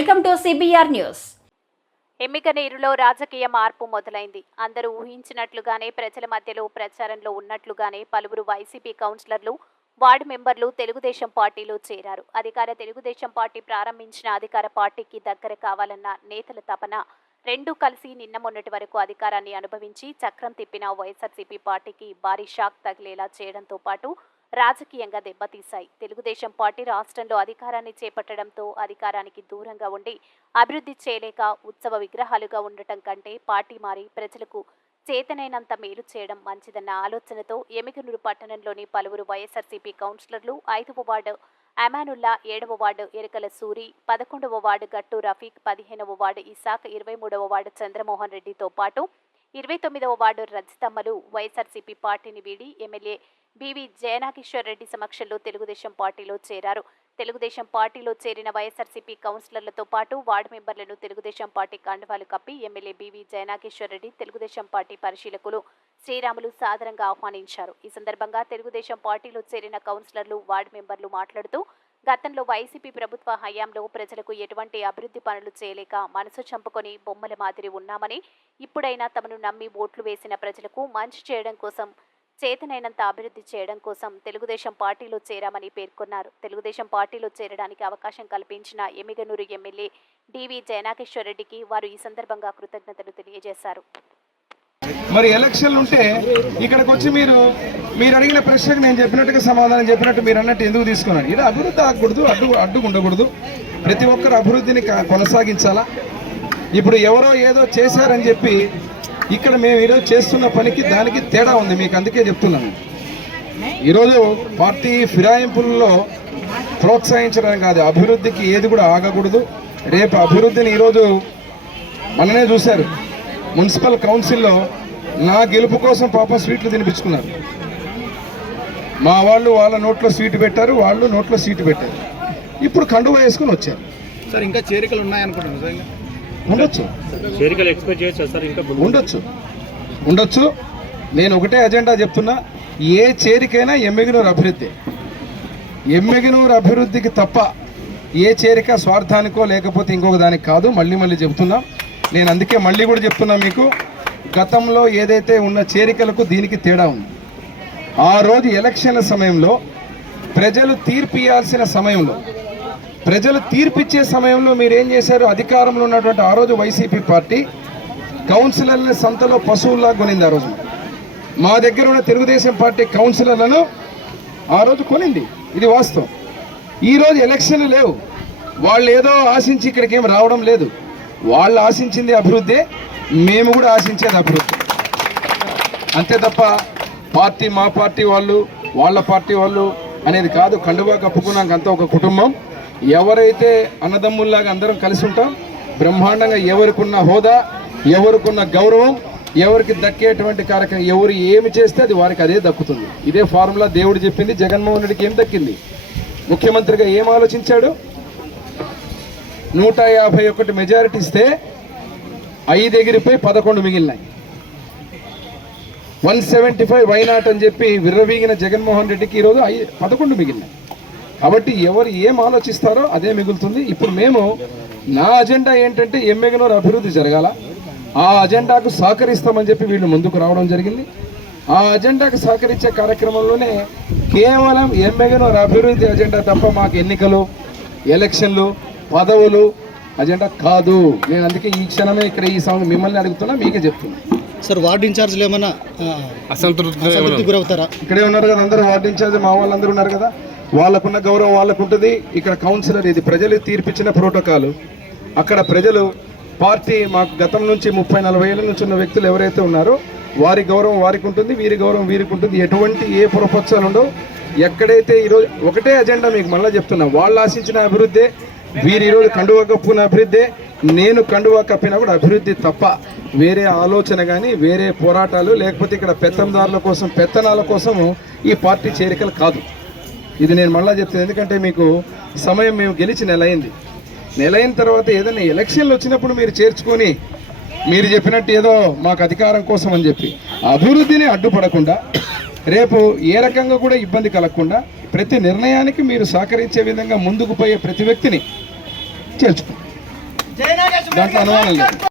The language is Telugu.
Welcome to CBR news. ఎమ్మికనీరులో రాజకీయ మార్పు మొదలైంది. అందరూ ఊహించినట్లుగానే ప్రజల మధ్యలో ప్రచారంలో ఉన్నట్లుగానే పలువురు వైసీపీ కౌన్సిలర్లు, వార్డు మెంబర్లు తెలుగుదేశం పార్టీలో చేరారు. అధికార తెలుగుదేశం పార్టీ ప్రారంభించిన అధికార పార్టీకి దగ్గర కావాలన్న నేతల తపన రెండూ కలిసి నిన్న మొన్నటి వరకు అధికారాన్ని అనుభవించి చక్రం తిప్పిన వైఎస్ఆర్సీపీ పార్టీకి భారీ షాక్ తగిలేలా చేయడంతో పాటు రాజకీయంగా దెబ్బతీశాయి. తెలుగుదేశం పార్టీ రాష్ట్రంలో అధికారాన్ని చేపట్టడంతో అధికారానికి దూరంగా ఉండి అభివృద్ధి చేయలేక ఉత్సవ విగ్రహాలుగా ఉండటం కంటే పార్టీ మారి ప్రజలకు చేతనైనంత మేలు చేయడం మంచిదన్న ఆలోచనతో ఎమిగనూరు పట్టణంలోని పలువురు వైఎస్ఆర్సీపీ కౌన్సిలర్లు 5వ వార్డు అమానుల్లా, 7వ వార్డు ఎరకల సూరి, 11వ వార్డు గట్టు రఫీక్, 15వ వార్డు ఇసాక్, 23వ వార్డు చంద్రమోహన్ రెడ్డితో పాటు 29వ వార్డు రజితమ్మలు వైఎస్ఆర్సీపీ పార్టీని వీడి ఎమ్మెల్యే బివి జయనాకిషోర్ రెడ్డి సమక్షంలో తెలుగుదేశం పార్టీలో చేరారు. తెలుగుదేశం పార్టీలో చేరిన వైఎస్ఆర్సీపీ కౌన్సిలర్లతో పాటు వార్డు మెంబర్లను తెలుగుదేశం పార్టీ కండువాలు కప్పి MLA BV Jayanakishore Reddy, Telugu Desam party పరిశీలకులు శ్రీరాములు సాదరంగా ఆహ్వానించారు. ఈ సందర్భంగా తెలుగుదేశం పార్టీలో చేరిన కౌన్సిలర్లు, వార్డు మెంబర్లు మాట్లాడుతూ గతంలో వైసీపీ ప్రభుత్వ హయాంలో ప్రజలకు ఎటువంటి అభివృద్ధి పనులు చేయలేక మనసు చంపుకొని బొమ్మల మాదిరి ఉన్నామని, ఇప్పుడైనా తమను నమ్మి ఓట్లు వేసిన ప్రజలకు మంచి చేయడం కోసం, చేతనైనంత అభివృద్ధి చేయడం కోసం తెలుగుదేశం పార్టీలో చేరామని పేర్కొన్నారు. తెలుగుదేశం పార్టీలో చేరడానికి అవకాశం కల్పించిన ఎమ్మిగనూరు ఎమ్మెల్యే డివి జయనాకిషోర్ రెడ్డికి వారు ఈ సందర్భంగా కృతజ్ఞతలు తెలియజేశారు. మరి ఎలక్షన్లు ఉంటే ఇక్కడికి వచ్చి మీరు అడిగిన ప్రశ్నకు నేను చెప్పినట్టుగా సమాధానం చెప్పినట్టు మీరు అన్నట్టు ఎందుకు తీసుకున్నాను? ఇది అభివృద్ధి ఆగకూడదు, అడ్డుగా ఉండకూడదు. ప్రతి ఒక్కరు అభివృద్ధిని కొనసాగించాలా. ఇప్పుడు ఎవరో ఏదో చేశారని చెప్పి ఇక్కడ మేము ఈరోజు చేస్తున్న పనికి దానికి తేడా ఉంది. మీకు అందుకే చెప్తున్నాను, ఈరోజు పార్టీ ఫిరాయింపుల్లో ప్రోత్సహించడం కాదు, అభివృద్ధికి ఏది కూడా ఆగకూడదు. రేపు అభివృద్ధిని ఈరోజు మననే చూశారు, మున్సిపల్ కౌన్సిల్లో నా గెలుపు కోసం పాపం స్వీట్లు తినిపించుకున్నారు. మా వాళ్ళు వాళ్ళ నోట్లో స్వీట్ పెట్టారు, వాళ్ళు నోట్లో సీటు పెట్టారు. ఇప్పుడు కండువ వేసుకుని వచ్చారు. సార్ ఇంకా చేరికలు ఉన్నాయనుకుంటున్నారు? ఉండొచ్చు, ఉండొచ్చు. నేను ఒకటే అజెండా చెప్తున్నా, ఏ చేరికైనా ఎమ్మిగనూరు అభివృద్ధి, ఎమ్మిగనూరు అభివృద్ధికి తప్ప ఏ చేరిక స్వార్థానికో లేకపోతే ఇంకొక దానికి కాదు. మళ్ళీ చెప్తున్నా. నేను అందుకే మళ్ళీ కూడా చెప్తున్నా, మీకు గతంలో ఏదైతే ఉన్న చేరికలకు దీనికి తేడా ఉంది. ఆ రోజు ఎలక్షన్ల సమయంలో ప్రజలు తీర్పు ఇవ్వాల్సిన సమయంలో, ప్రజలు తీర్పిచ్చే సమయంలో మీరేం చేశారు? అధికారంలో ఉన్నటువంటి ఆ రోజు వైసీపీ పార్టీ కౌన్సిలర్లని సంతలో పశువుల్లా కొనింది. ఆ రోజు మా దగ్గర ఉన్న తెలుగుదేశం పార్టీ కౌన్సిలర్లను ఆ రోజు కొనింది. ఇది వాస్తవం. ఈరోజు ఎలక్షన్లు లేవు, వాళ్ళు ఏదో ఆశించి ఇక్కడికి ఏం రావడం లేదు. వాళ్ళు ఆశించింది అభివృద్ధి, మేము కూడా ఆశించేది అభివృద్ధి, అంతే తప్ప పార్టీ మా పార్టీ వాళ్ళు వాళ్ళ పార్టీ వాళ్ళు అనేది కాదు. కండువా కప్పుకున్నాక అంతా ఒక కుటుంబం. ఎవరైతే అన్నదమ్ముల్లాగా అందరం కలిసి ఉంటాం, బ్రహ్మాండంగా ఎవరికున్న హోదా, ఎవరికున్న గౌరవం, ఎవరికి దక్కేటువంటి కార్యక్రమం, ఎవరు ఏమి చేస్తే అది వారికి అదే దక్కుతుంది. ఇదే ఫార్ములా దేవుడు చెప్పింది. జగన్మోహన్ రెడ్డికి ఏం దక్కింది? ముఖ్యమంత్రిగా ఏం ఆలోచించాడు? 151 మెజారిటీ ఇస్తే 5 ఎగిరిపోయి 11 మిగిలినాయి. 175 వైనాట్ అని చెప్పి విర్రవీగిన జగన్మోహన్ రెడ్డికి ఈరోజు 11 మిగిలినాయి. కాబట్టి ఎవరు ఏం ఆలోచిస్తారో అదే మిగులుతుంది. ఇప్పుడు మేము, నా అజెండా ఏంటంటే ఎమ్మిగనూరు అభివృద్ధి జరగాల. ఆ అజెండాకు సహకరిస్తామని చెప్పి వీళ్ళు ముందుకు రావడం జరిగింది. ఆ అజెండాకు సహకరించే కార్యక్రమంలోనే కేవలం ఎమ్మిగనూరు అభివృద్ధి అజెండా తప్ప మాకు ఎన్నికలు, ఎలక్షన్లు, పదవులు అజెండా కాదు. నేను అందుకే ఈ క్షణమే ఇక్కడ ఈ సమయం మిమ్మల్ని అడుగుతున్నా, మీకే చెప్తున్నా. సార్ వార్డు ఇన్ఛార్జ్లు ఏమైనా అసంతృప్తి గురవుతారా? ఇక్కడే ఉన్నారు కదా అందరూ, వార్డు ఇన్ఛార్జ్ మా వాళ్ళందరూ ఉన్నారు కదా, వాళ్ళకున్న గౌరవం వాళ్ళకు ఉంటుంది. ఇక్కడ కౌన్సిలర్, ఇది ప్రజలు తీర్పిచ్చిన ప్రోటోకాలు. అక్కడ ప్రజలు పార్టీ మాకు గతం నుంచి 30-40 ఏళ్ళ నుంచి ఉన్న వ్యక్తులు ఎవరైతే ఉన్నారో వారి గౌరవం వారికి ఉంటుంది, వీరి గౌరవం వీరికి ఉంటుంది. ఎటువంటి ఏ పొరపక్షాలు ఉండవు. ఎక్కడైతే ఈరోజు ఒకటే అజెండా, మీకు మళ్ళీ చెప్తున్నా, వాళ్ళు ఆశించిన అభివృద్ధి, వీరు ఈరోజు కండువా కప్పుకున్న అభివృద్ధి, నేను కండువా కప్పినా కూడా అభివృద్ధి తప్ప వేరే ఆలోచన కానీ వేరే పోరాటాలు లేకపోతే ఇక్కడ పెత్తందారుల కోసం, పెత్తనాల కోసము ఈ పార్టీ చేరికలు కాదు. ఇది నేను మళ్ళీ చెప్తాను. ఎందుకంటే మీకు సమయం, మేము గెలిచి నెల అయిన తర్వాత ఏదైనా ఎలక్షన్లు వచ్చినప్పుడు మీరు చేర్చుకొని మీరు చెప్పినట్టు ఏదో మాకు అధికారం కోసం అని చెప్పి అభివృద్ధిని అడ్డుపడకుండా, రేపు ఏ రకంగా కూడా ఇబ్బంది కలగకుండా ప్రతి నిర్ణయానికి మీరు సహకరించే విధంగా ముందుకు పోయే ప్రతి వ్యక్తిని చేర్చుకో. దాంట్లో అనుమానం లేదు.